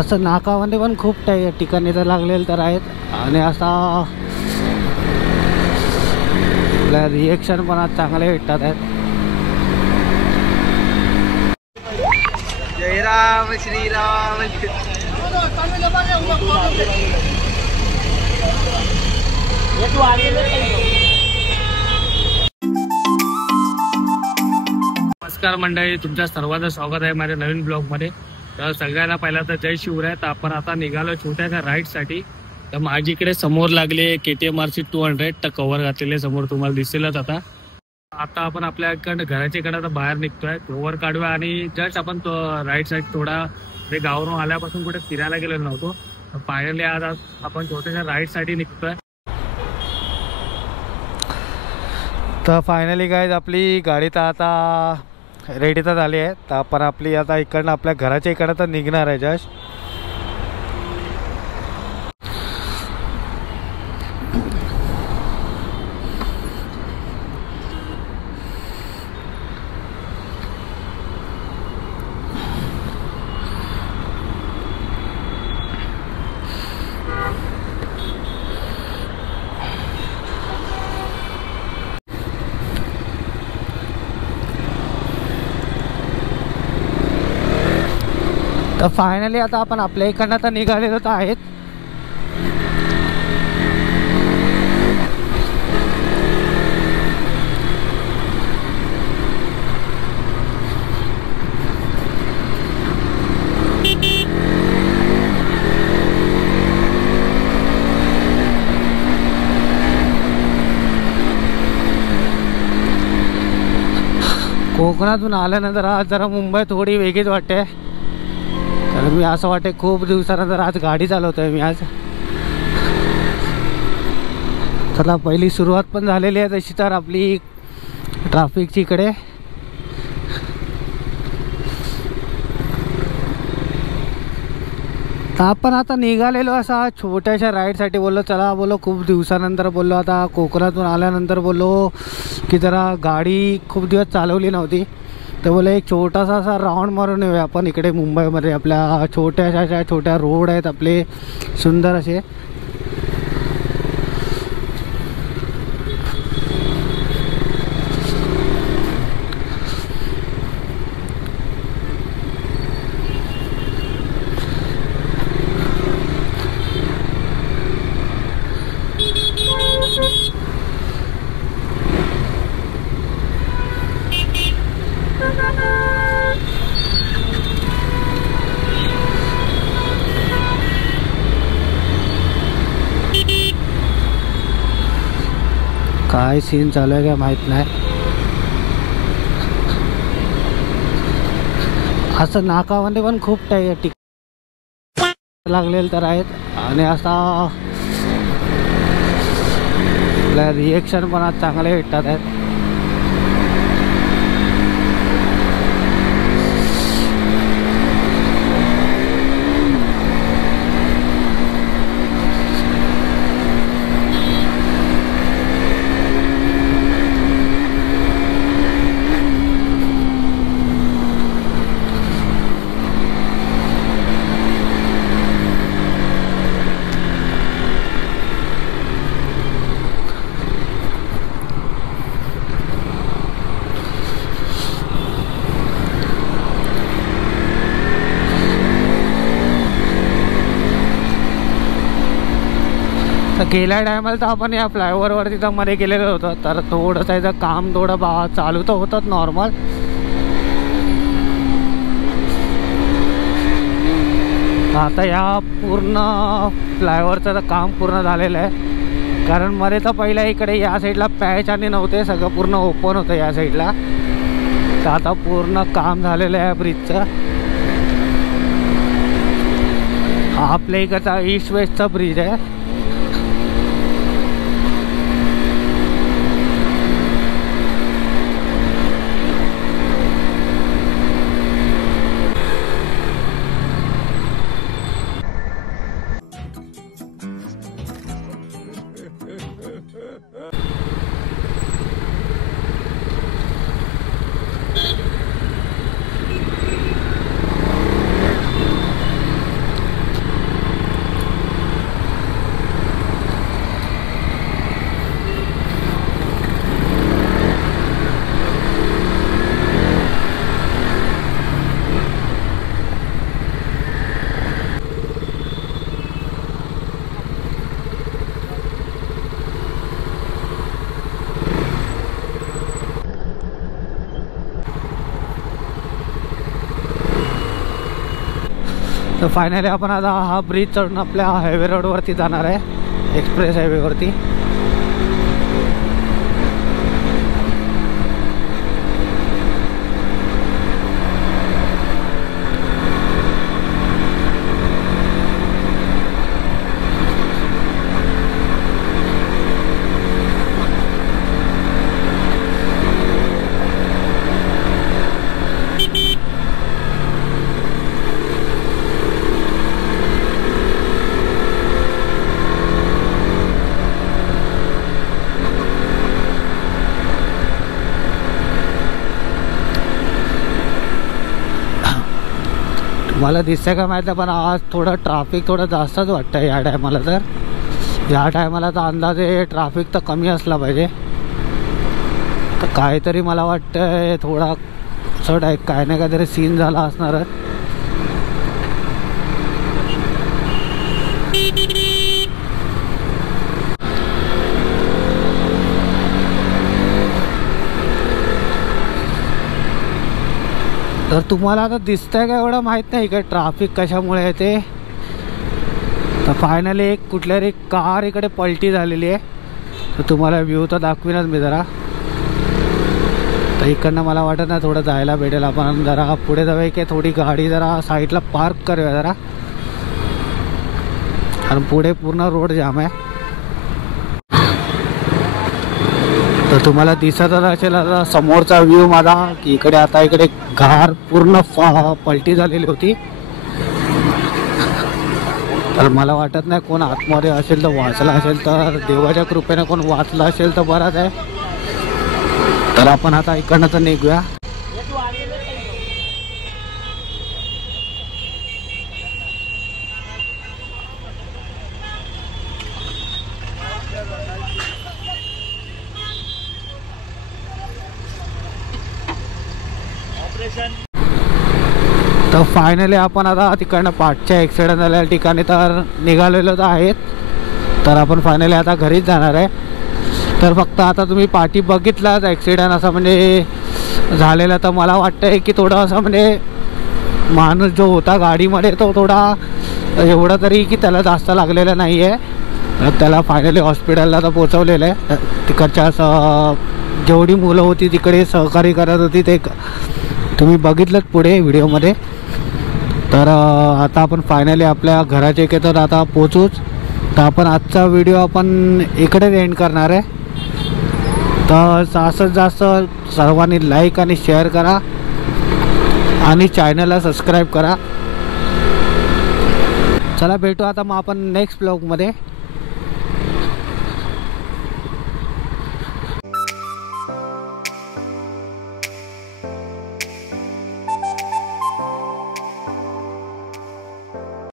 असं नाकामध्ये पण खूप ठिकाणी तर लागलेलं तर आहेत आणि असा रिएक्शन पण आज चांगले भेटतात आहेत. जय राम श्रीराम. नमस्कार मंडळी, तुमच्या सर्वांचं स्वागत आहे माझ्या नवीन ब्लॉगमध्ये. तर सगळ्यांना पहिला तर जय शिवराय. तर आपण आता निघालो छोट्याशा राईडसाठी. तर माझी इकडे समोर लागले KTM RC 200. तर कव्हर घातलेले समोर तुम्हाला दिसेलच. आता आपण आपल्या घराच्या इकडे बाहेर निघतोय. कव्हर काढूया आणि जस्ट आपण राईट साईड थोडा गावावरून आल्यापासून कुठे फिरायला गेलेलो नव्हतो. तर फायनली आज आपण छोट्याशा राईडसाठी निघतोय. तर फायनली गाईज आपली गाडी तर आता रेडी तर झाली आहे. तर आपण आपली आता इकडनं आपल्या घराच्या इकडं तर निघणार आहे जस्ट. तर फायनली आता आपण आपल्या इकडनं तर निघालेलो तर आहेत. कोकणातून आल्यानंतर आज जरा मुंबई थोडी वेगळीच वाटते. तर मी असं वाटते खूप दिवसानंतर आज गाडी चालवतोय मी आज. चला पहिली सुरुवात पण झालेली आहे तशी तर आपली ट्रॅफिकची इकडे. तर आपण आता निघालेलो असा छोट्याशा राईडसाठी. बोललो चला, बोलो खूप दिवसानंतर बोललो आता कोकणातून आल्यानंतर बोललो की जरा गाडी खूप दिवस चालवली नव्हती. तर बोले एक छोटासा असा राऊंड मारून येऊया आपण इकडे मुंबईमध्ये. आपल्या छोट्या रोड आहेत आपले सुंदर असे. काय सीन चालू आहे काय माहित नाही. असं नाकामध्ये पण खूप लागलेलं तर आहेत आणि असा रिएक्शन पण आज चांगले भेटतात आहेत. गेल्या टायमाला तर आपण या फ्लायओव्हरवरती तर मध्ये गेलेलो होतो. तर थोडंसं याचं काम थोडं चालू तर होतंच नॉर्मल. आता या पूर्ण फ्लायओव्हरचं तर काम पूर्ण झालेलं आहे. कारण मध्ये तर पहिल्या इकडे या साईडला पॅच आणि नव्हते, सगळं पूर्ण ओपन होतं या साईडला. तर आता पूर्ण काम झालेलं आहे ब्रिजचं. हा आपल्या इकडचा ईस्ट वेस्टचा ब्रिज आहे. तर फायनली आपण आता हा ब्रिज चढून आपल्या हायवे रोडवरती जाणार आहे, एक्सप्रेस हायवेवरती. मला दिसतंय का माहिती, पण आज थोडं ट्रॅफिक थोडं जास्तच वाटतं या टायमाला. तर या टायमाला तर अंदाजे ट्रॅफिक तर कमी असला पाहिजे. तर काहीतरी मला वाटतंय थोडा चढ आहे, काय ना काहीतरी सीन झाला असणार. तर तुम्हाला आता दिसतंय का एवढं माहीत नाही का ट्रॅफिक कशामुळे आहे ते. तर फायनली एक कुठल्यातरी कार इकडे पलटी झालेली आहे. तर तुम्हाला व्ह्यू तर दाखवीनच मी जरा. तर इकडनं मला वाटत नाही थोडं जायला भेटेल. आपण जरा पुढे जाऊया की थोडी गाडी जरा साईडला पार्क करूया जरा, कारण पुढे पूर्ण रोड जाम आहे. तर तुम्हाला दिसत असेल आता समोरचा व्ह्यू माझा की इकडे आता इकडे कार पूर्ण पलटी झालेली होती. तर मला वाटत नाही कोण आतमध्ये असेल तर वाचला असेल, तर देवाच्या कृपेने कोण वाचला असेल तर बराच आहे. तर आपण आता इकडनं तर निघूया. तर फायनली आपण आता तिकडनं पाठच्या ॲक्सिडेंट झालेल्या ठिकाणी तर निघालेलो तर आहेत. तर आपण फायनली आता घरीच जाणार आहे. तर फक्त आता तुम्ही पाठी बघितलाच ॲक्सिडेंट असा म्हणजे झालेला. तर मला वाटतं आहे की थोडं असं म्हणजे माणूस जो होता गाडीमध्ये तो थोडा एवढा तरी की त्याला जास्त लागलेलं नाही आहे. तर त्याला फायनली हॉस्पिटलला तर पोचवलेलं आहे. तिकडच्या जेवढी मुलं होती तिकडे सहकार्य करत होती ते तुम्ही बघितलं पुढे व्हिडिओमध्ये. तर आता आपण फायनली आपल्या घराच्या इथे तर आता पोचूच. तर आपण आजचा व्हिडिओ आपण इकडेच एंड करणार आहे. तर जास्तीत जास्त सर्वांनी लाईक आणि शेअर करा आणि चॅनलला सबस्क्राईब करा. चला भेटू आता मग आपण नेक्स्ट ब्लॉगमध्ये.